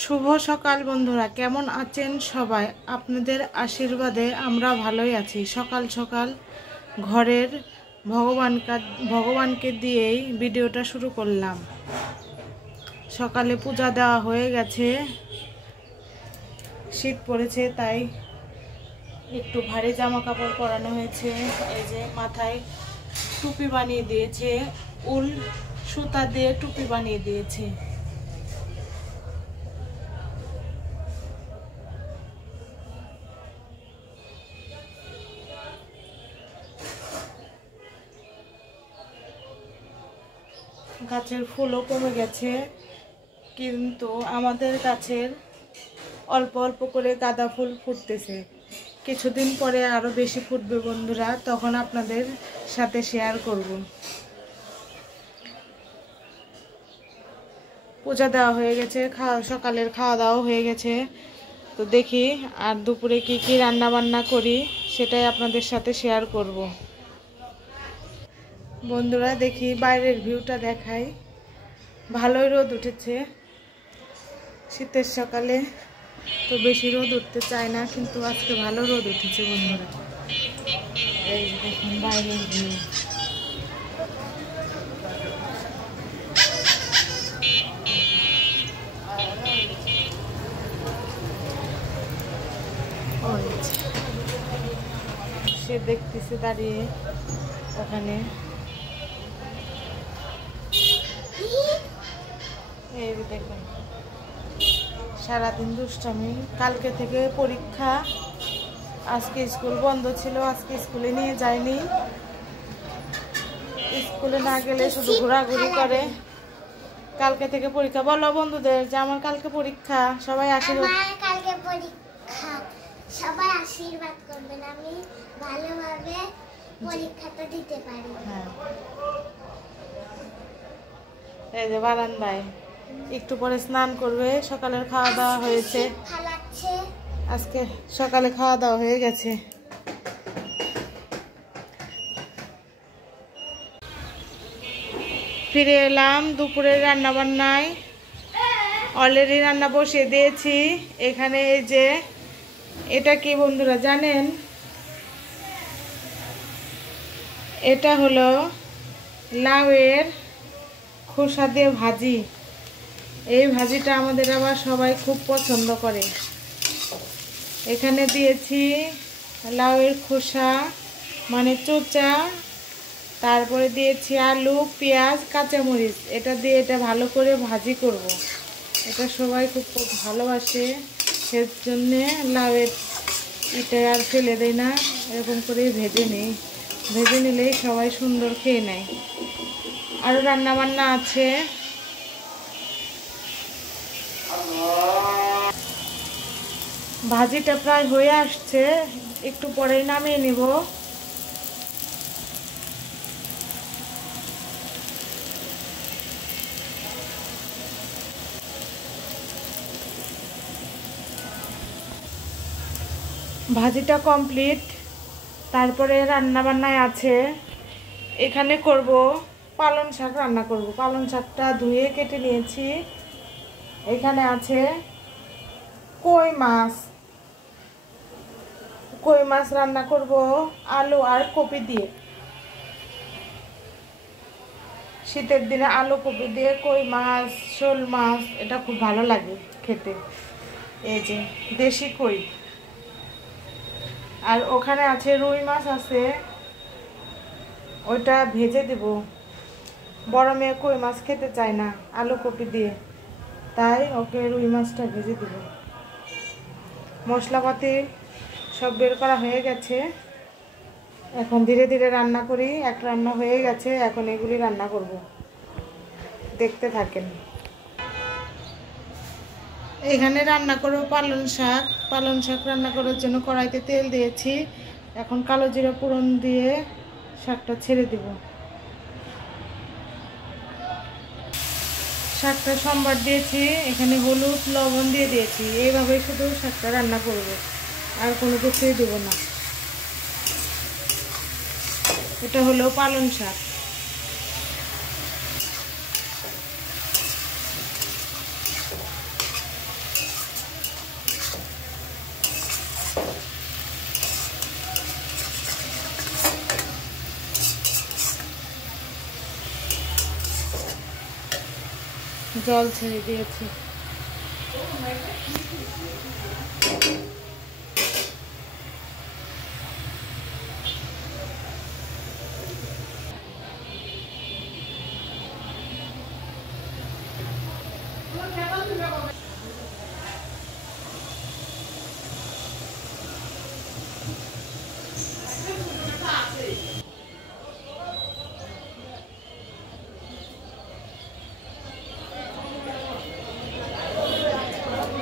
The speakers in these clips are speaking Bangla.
শুভ সকাল বন্ধুরা, কেমন আছেন সবাই? আপনাদের আশীর্বাদে আমরা ভালোই আছি। সকাল সকাল ঘরের ভগবানকে দিয়েই ভিডিওটা শুরু করলাম। সকালে পূজা দেওয়া হয়ে গেছে, শীত পড়েছে তাই একটু ভারী জামা কাপড় পরানো হয়েছে। এই যে মাথায় টুপি বানিয়ে দিয়েছে, উল সুতা দিয়ে টুপি বানিয়ে দিয়েছে। গাছের ফুলও কমে গেছে, কিন্তু আমাদের গাছের অল্প অল্প করে গাঁদা ফুল ফুটতেছে। কিছুদিন পরে আরো বেশি ফুটবে বন্ধুরা, তখন আপনাদের সাথে শেয়ার করব। পূজা দেওয়া হয়ে গেছে, সকালের খাওয়া দাওয়া হয়ে গেছে। তো দেখি আর দুপুরে কি কি রান্না বান্না করি সেটাই আপনাদের সাথে শেয়ার করব। বন্ধুরা দেখি বাইরের ভিউটা দেখাই। ভালোই রোদ উঠেছে শীতের সকালে, তো বেশি রোদ উঠতে চায় না, কিন্তু আজকে ভালো রোদ উঠেছে বন্ধুরা। এই দেখুন বাইরের ভিউ। সে দেখতেছে দাঁড়িয়ে ওখানে। এই দেখুন সারাদিন দুষ্টামি। কালকে থেকে পরীক্ষা, আজকে স্কুল বন্ধ ছিল, আজকে স্কুলে নিয়ে যায়নি। স্কুলে না গেলে শুধু ঘোরাঘুরি করে। কালকে থেকে পরীক্ষা। বলো বন্ধুদের যে আমার কালকে পরীক্ষা, সবাই আশীর্বাদ। কালকে পরীক্ষা, সবাই আশীর্বাদ করবেন আমি ভালোভাবে পরীক্ষাটা দিতে পারি। হ্যাঁ, এই যে বারান্দায় একটু পরে স্নান করবে। সকালের খাওয়া দাওয়া হয়েছে, আজকে সকালে খাওয়া দাওয়া হয়ে গেছে। ফিরে এলাম দুপুরের রান্না বান্নায়। অলরেডি রান্না বসিয়ে দিয়েছি। এখানে এই যে এটা কি বন্ধুরা জানেন? এটা হলো লাউয়ের খোসা দিয়ে ভাজি। এই ভাজিটা আমাদের আবার সবাই খুব পছন্দ করে। এখানে দিয়েছি লাউয়ের খোসা মানে চোচা, তারপরে দিয়েছি আলু, পেঁয়াজ, কাঁচামরিচ। এটা দিয়ে এটা ভালো করে ভাজি করব। এটা সবাই খুব ভালোবাসে, সেজন্যে লাউয়ের এটা আর ফেলে দেয় না, এরকম করে ভেজে নিই। ভেজে নিলেই সবাই সুন্দর খেয়ে নেয়। আরও রান্না বান্না আছে। ভাজিটা প্রায় হয়ে আসছে, একটু পরেই নামিয়ে নিব। ভাজিটা কমপ্লিট। তারপরে রান্না বান্নায় আছে, এখানে করব পালং শাক রান্না করব। পালং শাকটা ধুয়ে কেটে নিয়েছি। এখানে আছে কই মাছ। কই মাছ রান্না করব আলু আর কপি দিয়ে। শীতের দিনে আলু কপি দিয়ে কই মাছ, শোল মাছ, এটা খুব ভালো লাগে খেতে। এই যে দেশি কই। আর ওখানে আছে রুই মাছ আছে, ওইটা ভেজে দেব। বড় মেয়ে কই মাছ খেতে চায় না আলু কপি দিয়ে, তাই ওকে রুই মাছটা ভেজে দেব। মশলাপাতি সব বের করা হয়ে গেছে, এখন ধীরে ধীরে রান্না করি। এক রান্না হয়ে গেছে, এখন এগুলি রান্না করব, দেখতে থাকেন। এখানে রান্না করব পালং শাক। পালং শাক রান্না করার জন্য কড়াইতে তেল দিয়েছি। এখন কালো জিরা ফোড়ন দিয়ে শাকটা ছেড়ে দেব। শাকটা সম্বার দিয়েছি, এখানে হলুদ লবণ দিয়ে দিয়েছি। এইভাবে শুধু শাকটা রান্না করব, আর কোনো কিছুই দেব না। এটা হলো পালং শাক। জল ছেড়ে দিয়েছি।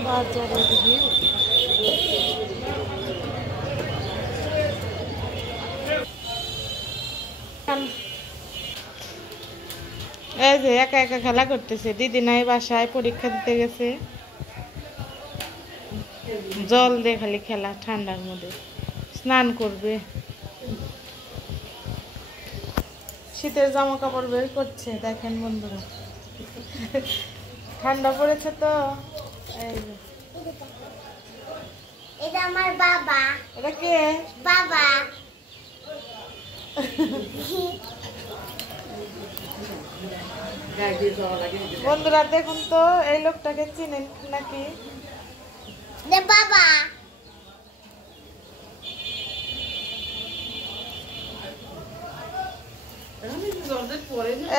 বাজারের ভিউ। এই যে একা একা খেলা করতেছে, দিদি নাই বাসায়, পরীক্ষা দিতে গেছে। জল দিয়ে খালি খেলা, ঠান্ডার মধ্যে স্নান করবে। শীতের জামা কাপড় বের করছে, দেখেন বন্ধুরা। ঠান্ডা পড়েছে তো। এই যে এটা আমার বাবা। এটা কে? বাবা। বন্ধুরা দেখুন তো, এই লোকটাকে চিনেন নাকি? বাবা।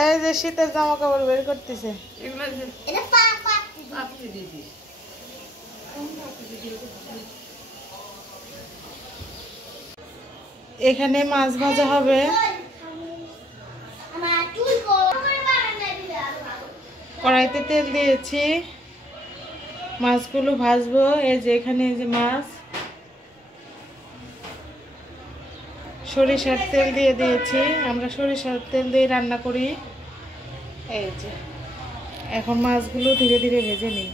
এই যে শীতের জামা কাপড় বের করতেছে। এটা পাপা। এখানে মাছ ভাজা হবে। কড়াইতে তেল দিয়েছি, মাছগুলো ভাজবো। এই যে এখানে এই যে মাছ, সরিষার তেল দিয়ে দিয়েছি। আমরা সরিষার তেল দিয়ে রান্না করি। এই যে এখন মাছগুলো ধীরে ধীরে ভেজে নিই।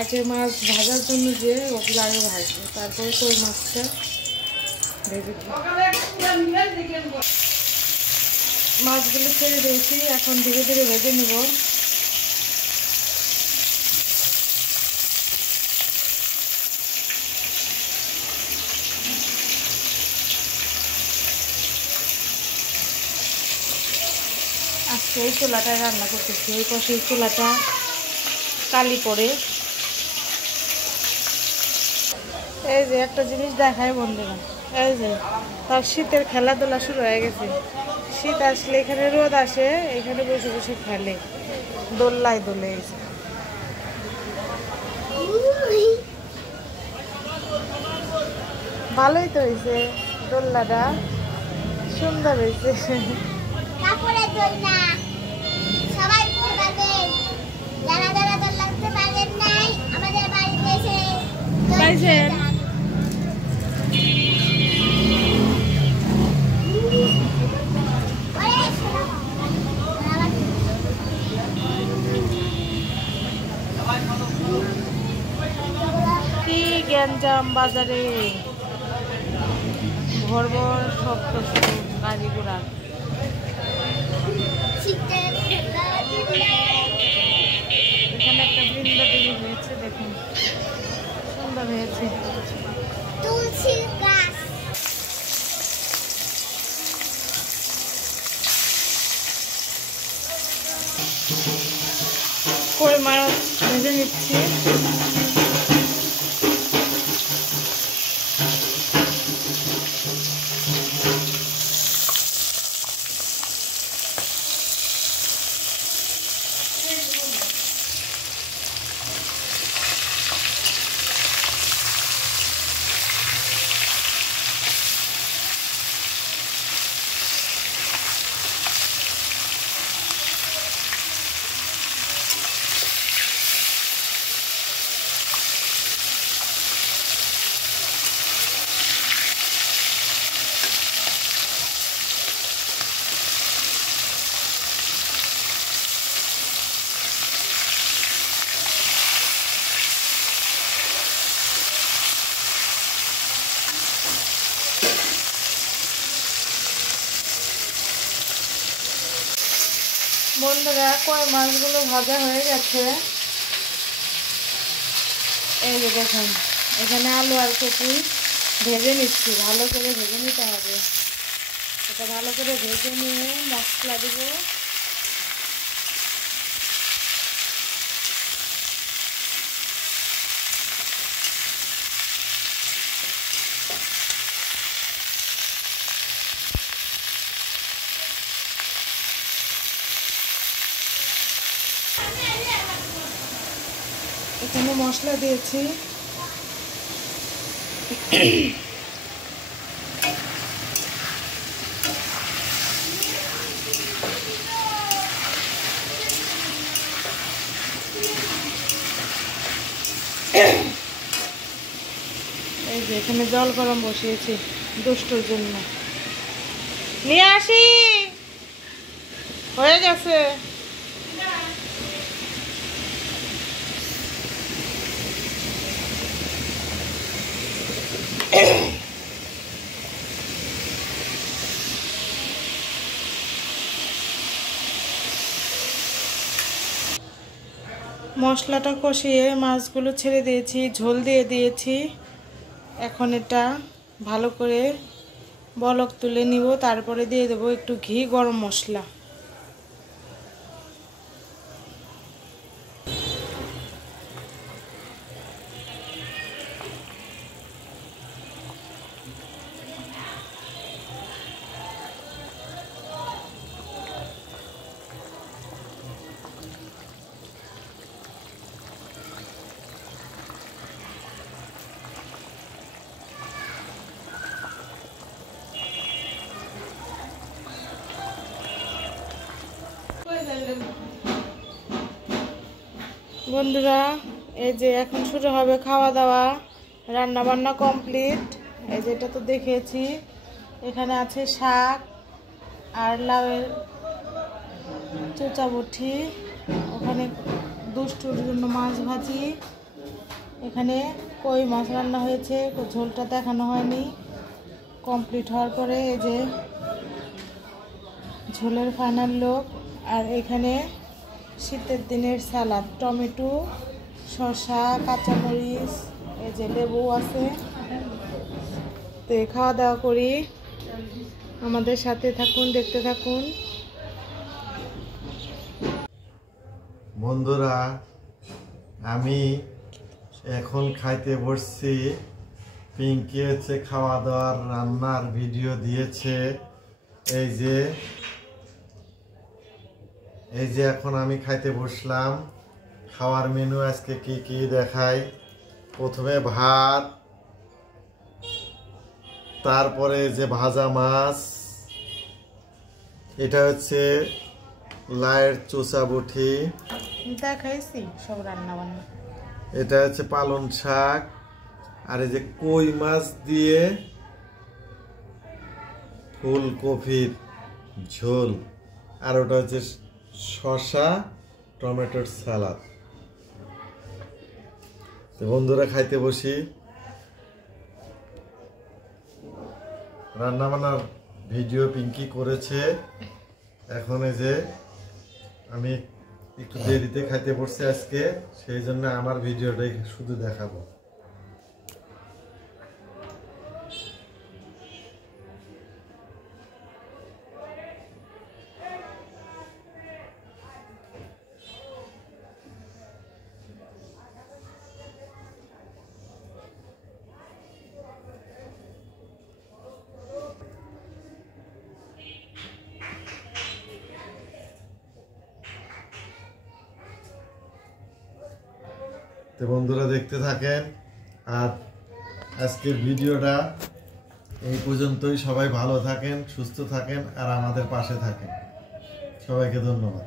আগে মাছ ভাজার জন্য যে ওগুলো আগে ভাজবো, তারপরে কই মাছটা ভেজে দিই। মাছগুলো ছেড়ে দিয়েছি, এখন ধীরে ধীরে ভেজে নেব। আজকে এই চুলাটায় রান্না করতেছি, ওই পাশে এই চুলাটা কালি পড়ে। এই যে একটা জিনিস দেখায় বন্ধুরা, এই যে তার শীতের খেলাধুলা শুরু হয়ে গেছে। শীত আসলে এখানে রোদ আসে, এখানে বসে বসে খেলে, দোল্লায় দোলে। ভালোই তো হয়েছে, দোল্লাটা সুন্দর হয়েছে। কাপড়ের দোলনা সবাই পাবেন, যারা যারা দোল লাগতে পারেন নাই আমাদের বাড়িতে এসে পাইছেন? কি গ্যাঞ্জাম বাজারে, ভর ভর শব্দ শুরু গাড়ি ঘোড়ার। এখানে একটা বৃন্দা দেবী হয়েছে, দেখুন সুন্দর হয়েছে। তুলসী গাছ। কই মাছ ভেজে নিচ্ছি। বন্ধুরা কই মাছগুলো ভাজা হয়ে গেছে। এই যে দেখুন, এখানে আলু আর কপি ভেজে নিচ্ছি, ভালো করে ভেজে নিতে হবে। এটা ভালো করে ভেজে নিয়ে মশলা দেব। এখানে মশলা দিয়েছি, এই যে এখানে জল গরম বসিয়েছি দুষ্টুর জন্য। নিয়ে আসি, হয়ে গেছে। মশলাটা কষিয়ে মাছগুলো ছেড়ে দিয়েছি, ঝোল দিয়ে দিয়েছি। এখন এটা ভালো করে বলক তুলে নিব, তারপরে দিয়ে দেবো একটু ঘি, গরম মশলা। বন্ধুরা, এই যে এখন শুরু হবে খাওয়া দাওয়া। রান্না বান্না কমপ্লিট। এই যেটা তো দেখেছি, এখানে আছে শাক আর লাউয়ের চোচাবুঠি, ওখানে দুষ্টুর জন্য মাছ ভাজি, এখানে কই মাছ রান্না হয়েছে, ঝোলটা দেখানো হয়নি। কমপ্লিট হওয়ার পরে এই যে ঝোলের ফাইনাল লুক। আর এখানে শীতের দিনের সালাদ, টমেটো, শসা, কাঁচামরিচ, এই যে লেবু আছে। তো খাওয়া দাওয়া করি, আমাদের সাথে থাকুন, দেখতে থাকুন। বন্ধুরা, আমি এখন খাইতে বসছি। পিঙ্কি হচ্ছে খাওয়া দাওয়ার রান্নার ভিডিও দিয়েছে। এই যে এখন আমি খাইতে বসলাম। খাওয়ার মেনু আজকে কি কি দেখাই। প্রথমে ভাত, তারপরে যে ভাজা মাছ, এটা হচ্ছে লাউয়ের চোচাবুঠি, দেখাইছি সব রান্না বান্না। এটা হচ্ছে পালং শাক, আর এই যে কই মাছ দিয়ে ফুলকপির ঝোল, আর ওটা হচ্ছে শসা টমেটোর সালাদ। তো বন্ধুরা, খাইতে বসি। রান্না বান্নার ভিডিও পিঙ্কি করেছে। এখন এই যে আমি একটু দেরিতে খাইতে বসছি আজকে, সেই জন্য আমার ভিডিওটাই শুধু দেখাবো। তো বন্ধুরা, দেখতে থাকেন। আর আজকের ভিডিওটা এই পর্যন্তই। সবাই ভালো থাকেন, সুস্থ থাকেন, আর আমাদের পাশে থাকেন। সবাইকে ধন্যবাদ।